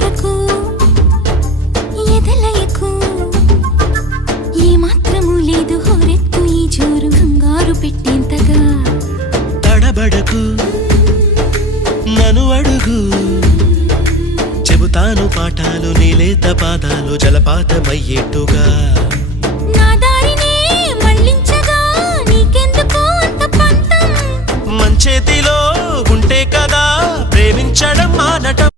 కొరకు ఎదలయకు ఏ మాత్రము లేదు హోరెత్తు ఈ జోరు కంగారు పెట్టేంతగా తడబడకు నన్ను అడుగు చెబుతాను పాఠాలు నీలేత పాదాలు జలపాతమయ్యేట్టుగా నా దారినే మళ్ళించగా నీకెందుకు అంత పంతం మంచేతిలో ఉంటే కదా ప్రేమించడం మానటం